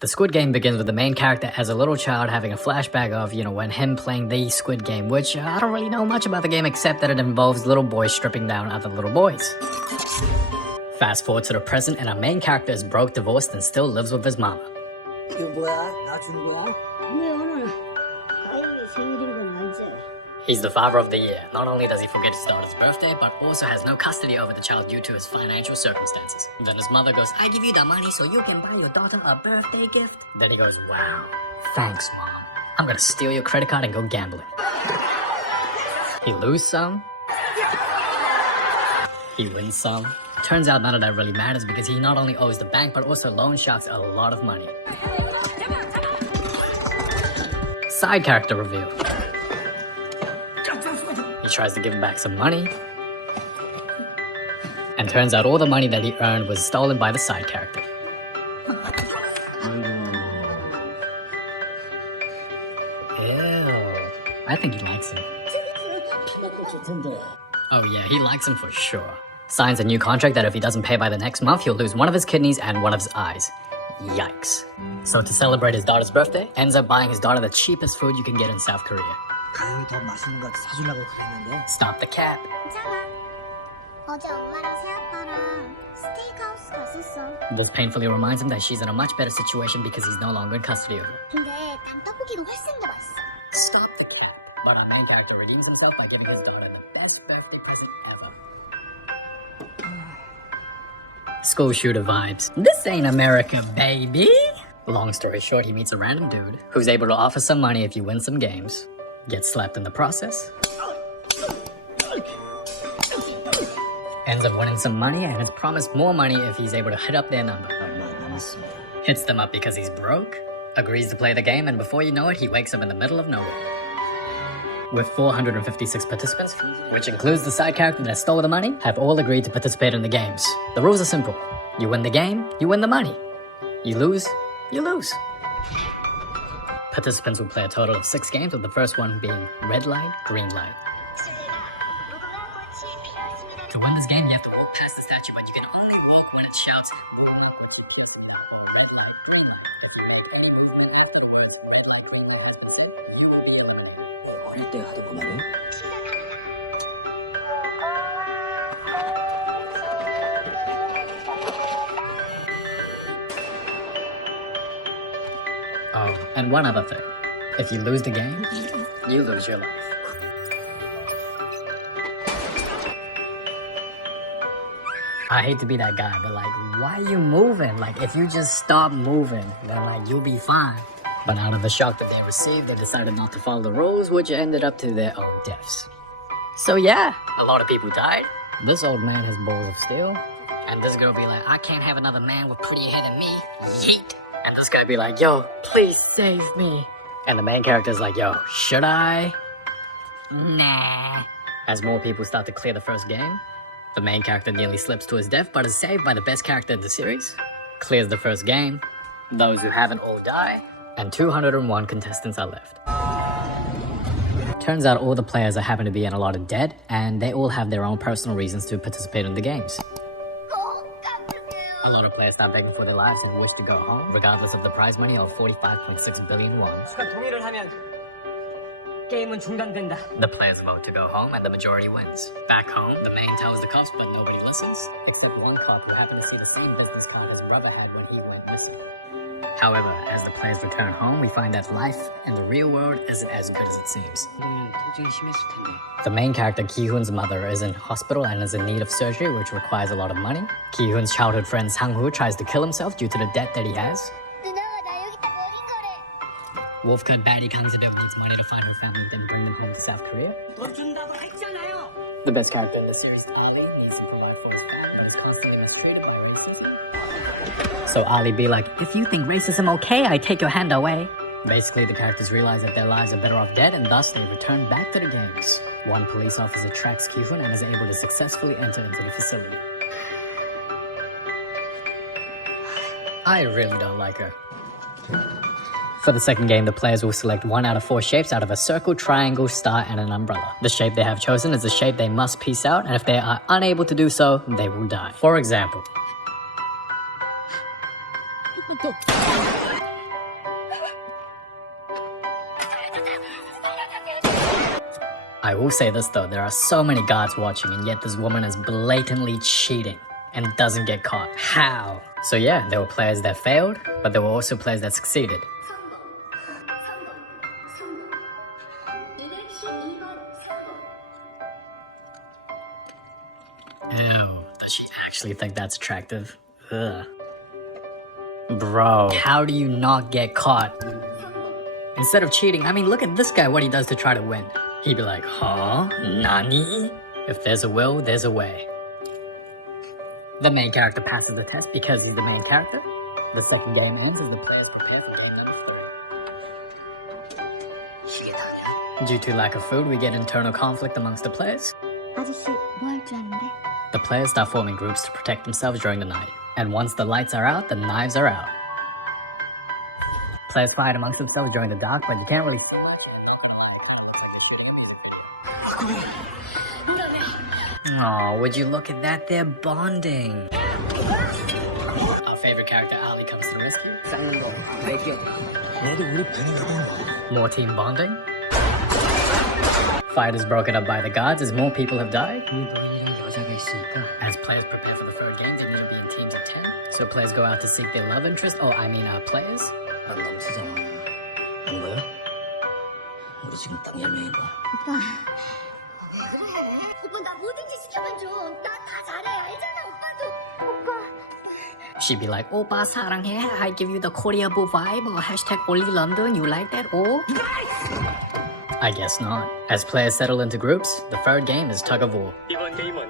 The Squid Game begins with the main character as a little child having a flashback of, when him playing the Squid Game, which I don't really know much about the game except that it involves little boys stripping down other little boys. Fast forward to the present and our main character is broke, divorced, and still lives with his mama. 이거 뭐야? 나 주는 거야? 네, 오늘 가영이 생일인 건 알지? He's the father of the year. Not only does he forget his daughter's birthday, but also has no custody over the child due to his financial circumstances. Then his mother goes, I give you the money so you can buy your daughter a birthday gift. Then he goes, wow, thanks, mom. I'm gonna steal your credit card and go gambling. He loses some. He wins some. Turns out none of that really matters because he not only owes the bank, but also loan sharks a lot of money. Side character reveal. He tries to give back some money, and turns out all the money that he earned was stolen by the side character. Ew. I think he likes him. Oh yeah, he likes him for sure. Signs a new contract that if he doesn't pay by the next month, he'll lose one of his kidneys and one of his eyes. Yikes. So to celebrate his daughter's birthday, ends up buying his daughter the cheapest food you can get in South Korea. 가영이 더 맛있는 거 사주려고 그랬는데. Stop the cap. 괜찮아. 어제 엄마랑 새아빠랑 스테이크하우스 갔었어. This painfully reminds him that she's in a much better situation because he's no longer in custody of her. 근데 난 떡볶이가 훨씬 더 맛있어. Stop the cap. But our main character redeems himself by giving his daughter the best birthday present ever. School shooter vibes. This ain't America, baby. Long story short, he meets a random dude who's able to offer some money if you win some games. Gets slapped in the process. Ends up winning some money and is promised more money if he's able to hit up their number. Hits them up because he's broke, agrees to play the game, and before you know it, he wakes up in the middle of nowhere. With 456 participants, which includes the side character that stole the money, have all agreed to participate in the games. The rules are simple. You win the game, you win the money. You lose, you lose. Participants will play a total of 6 games, with the first one being red light, green light. To win this game, you have to walk past the statue, but you can only walk when it shouts. 어릴 때 하던 거 말이야? Oh, and one other thing. If you lose the game, you lose your life. I hate to be that guy, but why are you moving? If you just stop moving, then you'll be fine. But out of the shock that they received, they decided not to follow the rules, which ended up to their own deaths. So yeah, a lot of people died. This old man has balls of steel. And this girl be like, I can't have another man with prettier hair than me. Yeet. And this guy be like, yo, please save me. And the main character's like, yo, should I? Nah. As more people start to clear the first game, the main character nearly slips to his death, but is saved by the best character in the series. Clears the first game. Those who haven't all die. And 201 contestants are left. Turns out all the players happen to be in a lot of debt, and they all have their own personal reasons to participate in the games. A lot of players start begging for their lives and wish to go home, regardless of the prize money of 45.6 billion won. 동의를 하면 게임은 중단된다. The players vote to go home and the majority wins. Back home, the main tells the cops, but nobody listens, except one cop who happened to see the same business card his brother had when he went missing. However, as the players return home, we find that life in the real world isn't as good as it seems. 그러면 통증이 심했을 텐데. The main character, Ki-hoon's mother, is in hospital and is in need of surgery, which requires a lot of money. Ki-hoon's childhood friend Sang-hoo tries to kill himself due to the debt that he has. 누나가 나 여기다 버린 거래. Wolfcut baddie Kang-se-do needs money to find her family and bring them home to South Korea. 돈 준다고 했잖아요. The best character in the series, Ali, needs to provide for his family, but is constantly mistreated by racism. So Ali be like, if you think racism okay, I take your hand away. Basically, the characters realize that their lives are better off dead, and thus they return back to the games. One police officer tracks Ki-hoon and is able to successfully enter into the facility. I really don't like her. For the second game, the players will select 1 out of 4 shapes out of a circle, triangle, star, and an umbrella. The shape they have chosen is the shape they must piece out, and if they are unable to do so, they will die. For example, I will say this though, there are so many guards watching and yet this woman is blatantly cheating and doesn't get caught. How? So yeah, there were players that failed, but there were also players that succeeded. Ew, does she actually think that's attractive? Ugh. Bro, how do you not get caught? Instead of cheating, I mean, look at this guy, what he does to try to win. He'd be like, huh? Nani? If there's a will, there's a way. The main character passes the test because he's the main character. The second game ends as the players prepare for game number 3. Due to lack of food, we get internal conflict amongst the players. 아저씨 뭐 할 줄 아는데? The players start forming groups to protect themselves during the night. And once the lights are out, the knives are out. Players fight amongst themselves during the dark, but you can't really... Oh, would you look at that? They're bonding. Our favorite character, Ali, comes to the rescue. 싸는 거 내게. 너도 우리 편에 가봐. More team bonding. Fight is broken up by the guards as more people have died. 여자가 있으니까. As players prepare for the third game, they need to be in teams of 10. So players go out to seek their love interest. Oh, I mean players. 난 넘치잖아. 안 보여? 우리 지금 딱 10명이고. 오빠 나 뭐든지 시켜만 줘. 나 다 잘해. 알잖아 오빠도. 오빠. She'd be like, "Oppa 사랑해. I give you the Korea boo vibe." Or hashtag only London. You like that? Oh. I guess not. As players settle into groups, the third game is tug of war. 이번 게임은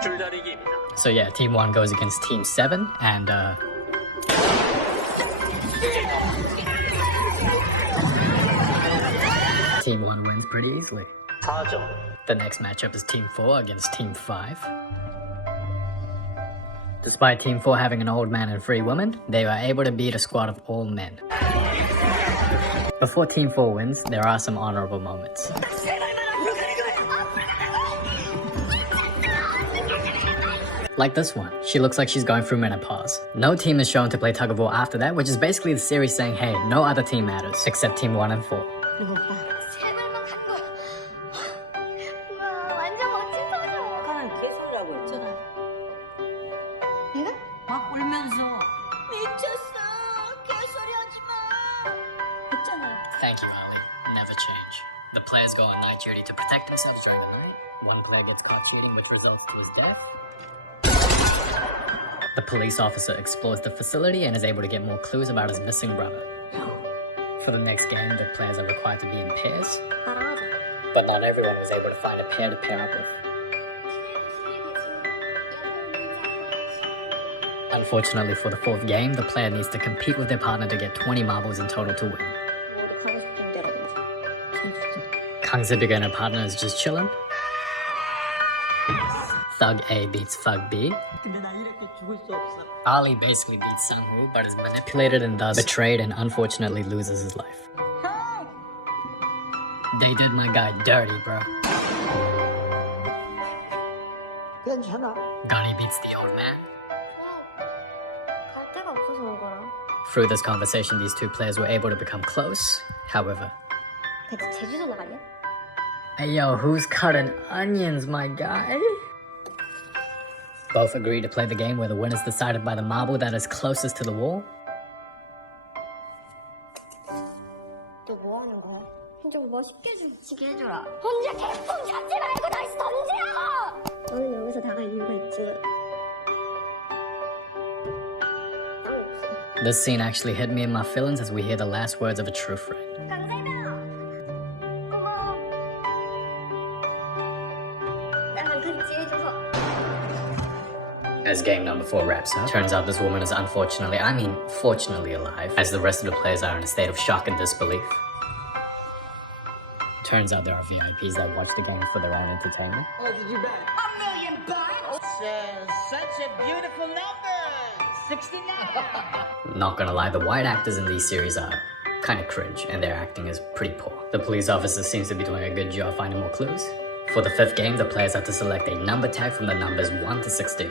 줄다리기입니다. So yeah, Team 1 goes against Team 7, and Team 1 wins pretty easily. 4점. The next matchup is Team 4 against Team 5. Despite Team 4 having an old man and 3 women, they are able to beat a squad of all men. Before Team 4 wins, there are some honorable moments. Like this one. She looks like she's going through menopause. No team is shown to play tug of war after that, which is basically the series saying, hey, no other team matters, except Team 1 and 4. 그리고 오빠 세 발만 간 거. 우와 완전 멋진 표정. 아까는 개소리라고 했잖아. 내가? 막 울면서. 미쳤어. 개소리하지 마. 했잖아. Thank you, Ali. Never change. The players go on night duty to protect themselves during the night. One player gets caught cheating, which results to his death. The police officer explores the facility and is able to get more clues about his missing brother. For the next game, the players are required to be in pairs, 따라하자. but not everyone was able to find a pair to pair up with. Unfortunately for the fourth game, the player needs to compete with their partner to get 20 marbles in total to win. 우리 가고 싶은 데라든지. Kangsebiga and her partner is just chilling. Thug A beats Thug B. 근데 나 이렇게 죽을 수 없어. Ali basically beats Sang-woo, but is manipulated and thus betrayed and unfortunately loses his life. They did my guy dirty, bro. 괜찮아. Gunny beats the old man. 갈 데가 없어서 온 거라. Through this conversation, these two players were able to become close. However, 대체 제주도 나가냐? hey yo, who's cutting onions, my guy? Both agree to play the game where the win is decided by the marble that is closest to the wall. 또 뭐 하는 거야? 좀 멋있게 지게 해줘라. 혼자 개똥 잡지 말고 다시 던져! 너는 여기서 나갈 이유가 있지. This scene actually hit me in my feelings as we hear the last words of a true friend. 강세민아! 고마워. 나랑 같이 해줘서. As game number 4 wraps up, turns out this woman is fortunately alive, as the rest of the players are in a state of shock and disbelief. Turns out there are VIPs that watch the game for their own entertainment. Oh, did you bet? $1 million bucks? Such a beautiful number. 69. Not gonna lie, the white actors in these series are kind of cringe, and their acting is pretty poor. The police officer seems to be doing a good job finding more clues. For the 5th game, the players have to select a number tag from the numbers 1 to 16.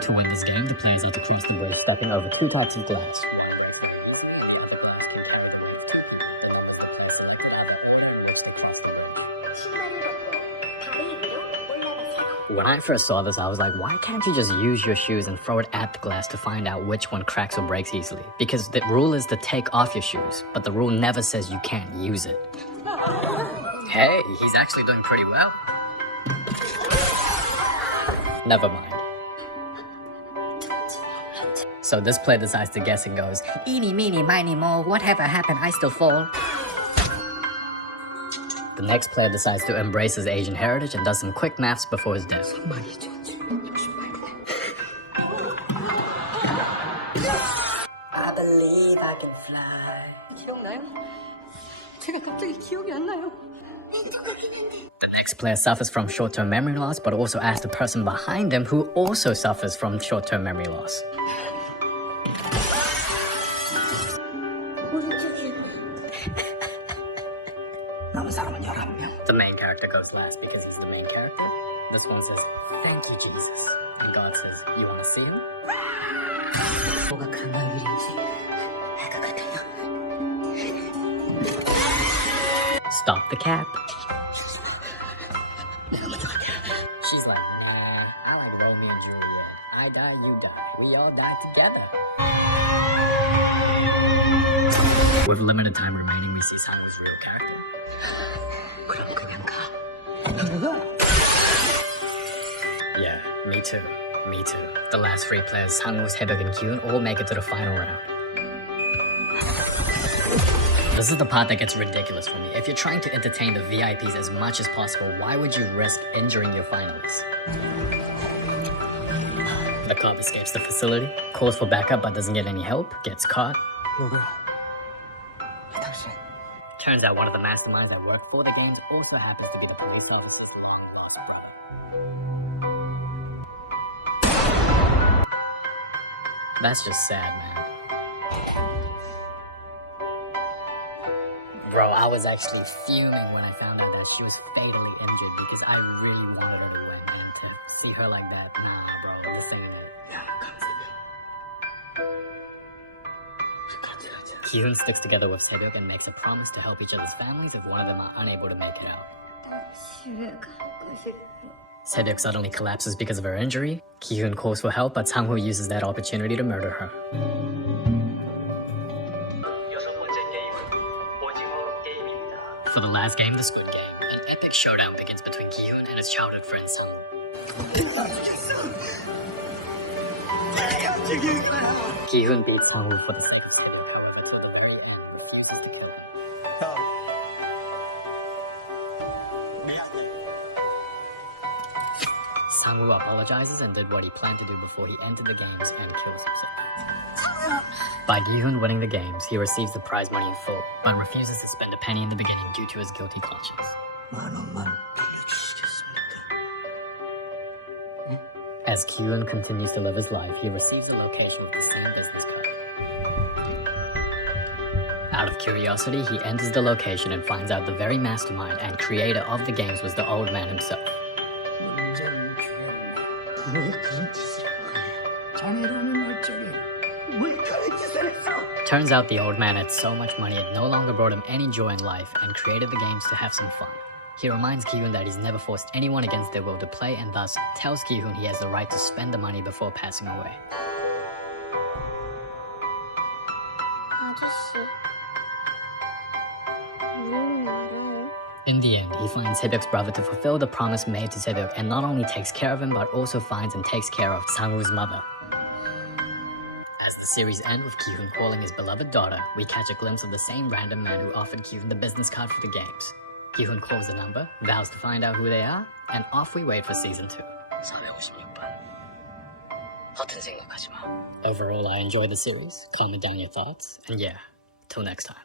To win this game, the players have to place the ball stepping over 2 types of glass. When I first saw this, I was like, why can't you just use your shoes and throw it at the glass to find out which one cracks or breaks easily? Because the rule is to take off your shoes, but the rule never says you can't use it. Hey, he's actually doing pretty well. Never mind. So this player decides to guess and goes, eeny, meeny, miny, mo, whatever happened, I still fall. The next player decides to embrace his Asian heritage and does some quick maths before his death. I believe I can fly. 기억나요? 제가 갑자기 기억이 안 나요. The next player suffers from short-term memory loss, but also asks the person behind him who also suffers from short-term memory loss. 남은 사람은 11명. The main character goes last because he's the main character. This one says, thank you, Jesus. And God says, you want to see him? 뭐가 강한 일인지 알것 같아요. Stop the cap. 내가 먼저 갈게. She's like, nah, I like Romeo and Juliet. I die, you die. We all die together. With limited time remaining, we see Sang-woo's real character. 그럼 그냥 가. Yeah, me too. Me too. The last three players, Sang-woo, Haebyuk, and Kyun, all make it to the final round. This is the part that gets ridiculous for me. If you're trying to entertain the VIPs as much as possible, why would you risk injuring your finalists? The cop escapes the facility, calls for backup but doesn't get any help, gets caught. 누구야? 당신. Turns out one of the masterminds that worked for the games also happens to be the police officer. That's just sad, man. Bro, I was actually fuming when I found out that she was fatally injured because I really wanted her to win, and to see her like that, nah, bro, this ain't it. Kyun sticks together with Haebyuk and makes a promise to help each other's families if one of them are unable to make it out. Haebyuk suddenly collapses because of her injury. Kyun calls for help, but Sang-woo uses that opportunity to murder her. For the last game, the Squid Game, an epic showdown begins between Kyun and his childhood friend Sang-woo. Kyun beats Sang-woo for the sake. Sang-woo apologizes and did what he planned to do before he entered the games and kills himself. By Gi-hoon winning the games, he receives the prize money in full, but refuses to spend a penny in the beginning due to his guilty conscience. As Gi-hoon continues to live his life, he receives a location with the same business card. Out of curiosity, he enters the location and finds out the very mastermind and creator of the games was the old man himself. Turns out the old man had so much money it no longer brought him any joy in life and created the games to have some fun. He reminds Gi-hoon that he's never forced anyone against their will to play and thus tells Gi-hoon he has the right to spend the money before passing away. 아저씨, 우리는 알아요. In the end, he finds Haebyuk's brother to fulfill the promise made to Haebyuk and not only takes care of him but also finds and takes care of Sang-woo's mother. As the series ends with Gi-hoon calling his beloved daughter, we catch a glimpse of the same random man who offered Gi-hoon the business card for the games. Gi-hoon calls the number, vows to find out who they are, and off we wait for season 2. 456번. 허튼 생각하지 마. Overall, I enjoyed the series. Comment down your thoughts, and yeah, till next time.